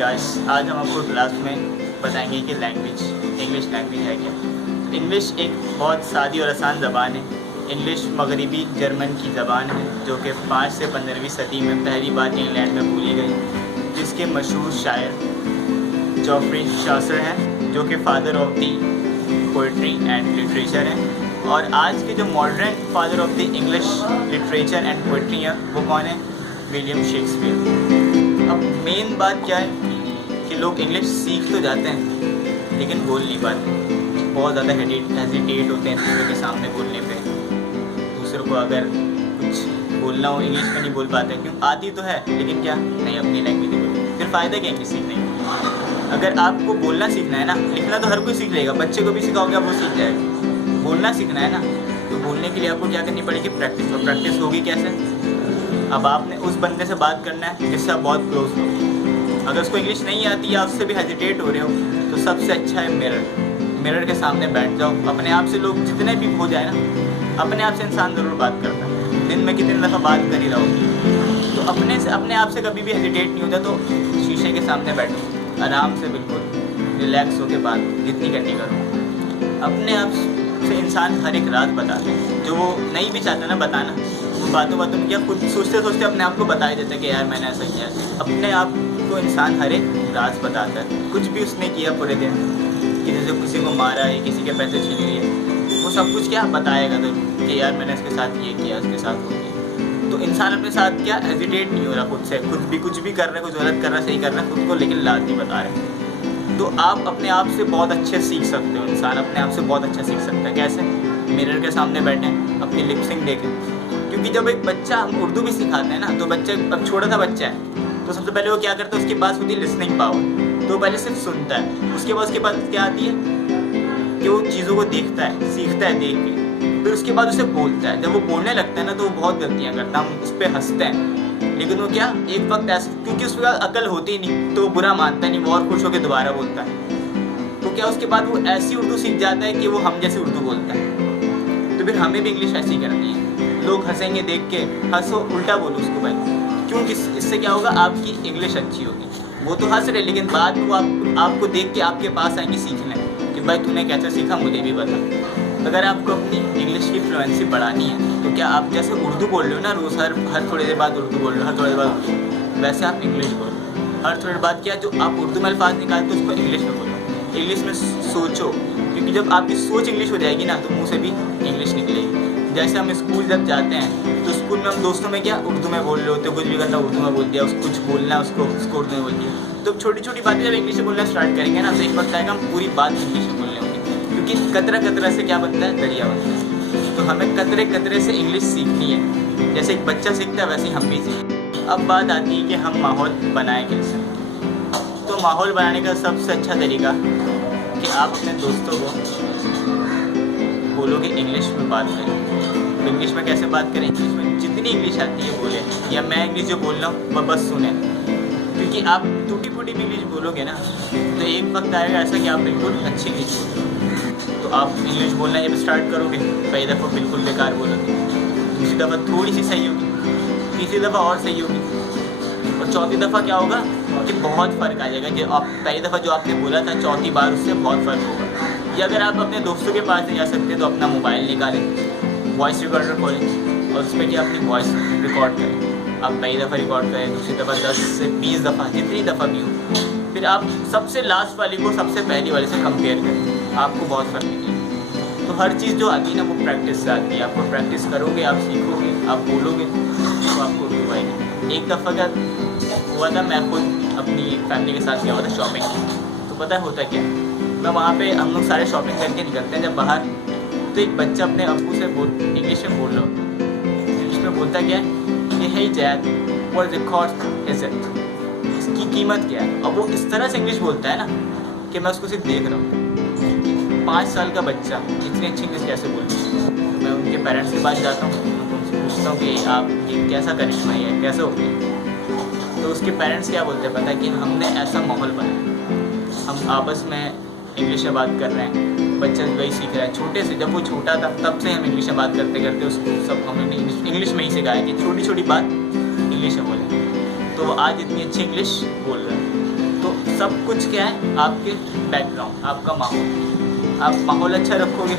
Guys, आज हम आपको क्लास में बताएंगे कि इंग्लिश लैंग्वेज है क्या। इंग्लिश एक बहुत सादी और आसान ज़बान है। इंग्लिश मगरबी जर्मन की ज़बान है जो कि 5 से 15वीं सदी में पहली बार इंग्लैंड में बोली गई, जिसके मशहूर शायर जॉफ्री चॉसर हैं जो कि father of the poetry and literature हैं। और आज के जो modern father of the English literature and poetry हैं वो कौन है? William Shakespeare. अब मेन बात क्या है कि लोग इंग्लिश सीख तो जाते हैं लेकिन बोल नहीं पाते, बहुत ज़्यादा हेजिटेट होते हैं दूसरों के सामने बोलने पे। दूसरों को अगर कुछ बोलना हो इंग्लिश में नहीं बोल पाते, क्यों? आती तो है लेकिन क्या नहीं, अपनी लैंग्वेज नहीं बोलते। फिर फ़ायदा क्या इंग्लिश सीखने का? अगर आपको बोलना सीखना है ना, लिखना तो हर कोई सीख लेगा, बच्चे को भी सिखाओगे आप वो सीख जाएगा। बोलना सीखना है ना, तो बोलने के लिए आपको क्या करनी पड़ेगी? प्रैक्टिस। और प्रैक्टिस होगी कैसे? अब आपने उस बंदे से बात करना है जिससे आप बहुत क्लोज हो। अगर उसको इंग्लिश नहीं आती या उससे भी हेजिटेट हो रहे हो तो सबसे अच्छा है मिरर के सामने बैठ जाओ। अपने आप से लोग जितने भी हो जाए ना, अपने आप से इंसान ज़रूर बात करता है, दिन में कितनी दफ़ा बात कर ही रहा हो। तो अपने आप से कभी भी हेजिटेट नहीं होता, तो शीशे के सामने बैठो, आराम से बिल्कुल रिलैक्स होकर बात जितनी करनी करो। अपने आप से इंसान हर एक रात बताते हैं जो वो नहीं भी चाहता ना बताना, वो बातों में क्या खुद सोचते सोचते अपने आप को बता ही देता है कि यार मैंने ऐसा किया। अपने आप को इंसान हर एक राज बताता है, कुछ भी उसने किया पूरे दिन, कि जैसे किसी को मारा है, किसी के पैसे छीन लिए, वो सब कुछ क्या बताएगा तो कि यार मैंने इसके साथ ये किया, इसके साथ वो किया। तो इंसान अपने साथ क्या हेजिटेट नहीं हो रहा खुद से, कुछ भी कर रहा है, कुछ गलत कर रहा है, सही कर रहा है खुद को, लेकिन लाज नहीं बता रहे। तो आप अपने आप से बहुत अच्छे सीख सकते हो। इंसान अपने आप से बहुत अच्छा सीख सकता है। कैसे? मिरर के सामने बैठें, अपनी लिपसिंग देखें। क्योंकि जब एक बच्चा, हम उर्दू भी सिखाते हैं ना, तो बच्चा अब छोटा सा बच्चा है तो सबसे पहले वो क्या करता है, उसके पास होती है लिसनिंग पावर। तो पहले सिर्फ सुनता है, उसके बाद क्या आती है कि वो चीज़ों को देखता है, सीखता है देख के, फिर उसके बाद उसे बोलता है। जब वो बोलने लगता है ना तो वो बहुत गलतियाँ करता है, हम उस पर हंसते हैं, लेकिन वो क्या एक वक्त ऐसा, क्योंकि उसके बाद अकल होती ही नहीं तो वो बुरा मानता नहीं, वो और खुश होकर दोबारा बोलता है। तो क्या उसके बाद वो ऐसी उर्दू सीख जाता है कि वो हम जैसे उर्दू बोलता है। तो फिर हमें भी इंग्लिश ऐसी करनी है। लोग हंसेंगे देख के, हंसो, उल्टा बोलो उसको भाई, क्योंकि इससे क्या होगा, आपकी इंग्लिश अच्छी होगी। वो तो हंस रहे लेकिन बाद में वो आपको देख के आपके पास आएंगे सीखने कि भाई तूने कैसे सीखा, मुझे भी बता। अगर आपको अपनी इंग्लिश की फ्लुएंसी बढ़ानी है तो क्या आप जैसे उर्दू बोल रहे हो ना रोज़, हर थोड़ी देर बाद उर्दू बोल रहे हो, हर थोड़ी देर बाद, वैसे आप इंग्लिश बोलो। हर थोड़ी देर बाद क्या, जो आप उर्दू में अल्फाज निकालते हो उसको इंग्लिश में बोलो, इंग्लिश में सोचो, क्योंकि जब आपकी सोच इंग्लिश हो जाएगी ना तो मुँह से भी इंग्लिश निकलेगी। जैसे हम स्कूल जब जाते हैं तो स्कूल में हम दोस्तों में क्या उर्दू में बोल रहे होते हैं, कुछ भी करना उर्दू में बोल दिया, कुछ बोलना है उसको उर्दू में बोल दिया। तो छोटी छोटी बातें जब इंग्लिश में बोलना स्टार्ट करेंगे ना तो एक वक्त आएगा हम पूरी बात इंग्लिश में बोलने होंगे, क्योंकि कतरा से क्या बनता है, दरिया बनता है। तो हमें कतरे से इंग्लिश सीखनी है। जैसे एक बच्चा सीखता है वैसे ही हम भी सीखें। अब बात आती है कि हम माहौल बनाएं कैसे। तो माहौल बनाने का सबसे अच्छा तरीका कि आप अपने दोस्तों को बोलोगे इंग्लिश में बात करें। इंग्लिश में कैसे बात करें? इंग्लिश में जितनी इंग्लिश आती है बोले, या मैं इंग्लिश जो बोल रहा हूँ वह बस सुने, क्योंकि आप टूटी फूटी भी इंग्लिश बोलोगे ना तो एक वक्त आएगा ऐसा कि आप बिल्कुल अच्छी इंग्लिश बोलोगे। तो आप इंग्लिश बोलना जब स्टार्ट करोगे, पहली दफ़ा बिल्कुल बेकार बोलोगे, दूसरी दफ़ा थोड़ी सी सही होगी, तीसरी दफ़ा और सही होगी, और चौथी दफ़ा क्या होगा कि बहुत फ़र्क आ जाएगा। जो आप पहली दफ़ा जो आपने बोला था, चौथी बार उससे बहुत फ़र्क होगा। या अगर आप अपने दोस्तों के पास नहीं जा सकते तो अपना मोबाइल निकालें, वॉइस रिकॉर्डर खोलें और उस पर क्या अपनी वॉइस रिकॉर्ड करें। आप पहली दफ़ा रिकॉर्ड करें, दूसरी दफ़ा 10 से 20 दफ़ा, जितनी दफ़ा भी हो। फिर आप सबसे लास्ट वाली को सबसे पहली वाले से कंपेयर करें, आपको बहुत फ़र्क दिखेगा। तो हर चीज़ जो आती है ना वो प्रैक्टिस से आती है। आपको प्रैक्टिस करोगे, आप सीखोगे, आप बोलोगे तो आपको उर्दू आएगी। एक दफ़ा क्या हुआ था, मैं खुद अपनी फैमिली के साथ गया हुआ था शॉपिंग, तो पता होता क्या, मैं वहाँ पे हम लोग सारे शॉपिंग करके निकलते हैं जब बाहर, तो एक बच्चा अपने अब्बू से इंग्लिश में बोल रहा होता है। इंग्लिश में बोलता क्या है कि hey dad, what the cost is it, इसकी कीमत क्या है। और वो इस तरह से इंग्लिश बोलता है ना कि मैं उसको सिर्फ देख रहा हूँ। 5 साल का बच्चा इतनी अच्छी इंग्लिश कैसे बोलता है। तो मैं उनके पेरेंट्स के पास जाता हूँ, उनसे पूछता हूँ कि आप ये कैसा करिश्मा है, कैसे हो गया। तो उसके पेरेंट्स क्या बोलते हैं पता है कि हमने ऐसा माहौल बनाया, हम आपस में इंग्लिश में बात कर रहे हैं, बच्चा वही सीख रहा है। छोटे से, जब वो छोटा था तब से हम इंग्लिश में बात करते करते उसको सब हमने इंग्लिश में ही सिखाया कि छोटी छोटी बात इंग्लिश में बोले, तो वो आज इतनी अच्छी इंग्लिश बोल रहा है। तो सब कुछ क्या है, आपके बैकग्राउंड, आपका माहौल। आप माहौल अच्छा रखोगे,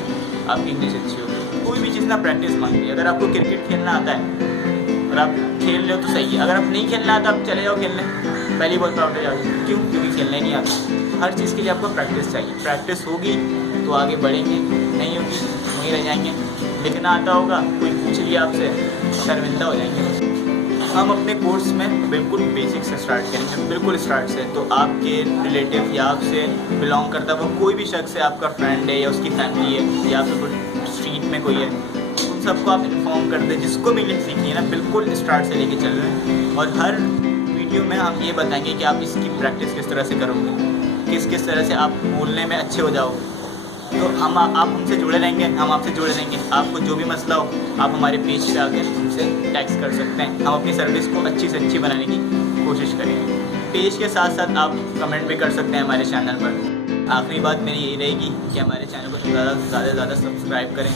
आपकी इंग्लिश अच्छी होगी। कोई भी चीज़ ना प्रैक्टिस मांगती है। अगर आपको क्रिकेट खेलना आता है और आप खेल रहे हो तो सही है, अगर आप नहीं खेलना आता आप चले जाओ खेलने, पहली बॉल पर आउट हो जाओगे। क्यों? क्योंकि खेलना ही नहीं आता। हर चीज़ के लिए आपको प्रैक्टिस चाहिए। प्रैक्टिस होगी तो आगे बढ़ेंगे, नहीं होगी वहीं रह जाएंगे। लिखना आता होगा, कोई पूछ लिया आपसे, शर्मिंदा हो जाएंगे। हम अपने कोर्स में बिल्कुल बेसिक से स्टार्ट करेंगे, बिल्कुल स्टार्ट से। तो आपके रिलेटिव या आपसे बिलोंग करता हुआ कोई भी शख्स है, आपका फ्रेंड है या उसकी फैमिली है या फिर कोई स्ट्रीट में कोई है, उन सबको आप इन्फॉर्म कर दें। जिसको भी इंग्लिश सीखनी है ना, बिल्कुल स्टार्ट से लेके चल रहे हैं। और हर वीडियो में हम ये बताएंगे कि आप इसकी प्रैक्टिस किस तरह से करोगे, किस तरह से आप बोलने में अच्छे हो जाओगे। तो आप हमसे जुड़े रहेंगे, हम आपसे जुड़े रहेंगे। आपको जो भी मसला हो आप हमारे पेज पे आकर हमसे टैक्स कर सकते हैं। हम अपनी सर्विस को अच्छी से अच्छी बनाने की कोशिश करेंगे। पेज के साथ साथ आप कमेंट भी कर सकते हैं हमारे चैनल पर। आखिरी बात मेरी यही रहेगी कि हमारे चैनल को ज़्यादा से ज़्यादा सब्सक्राइब करें।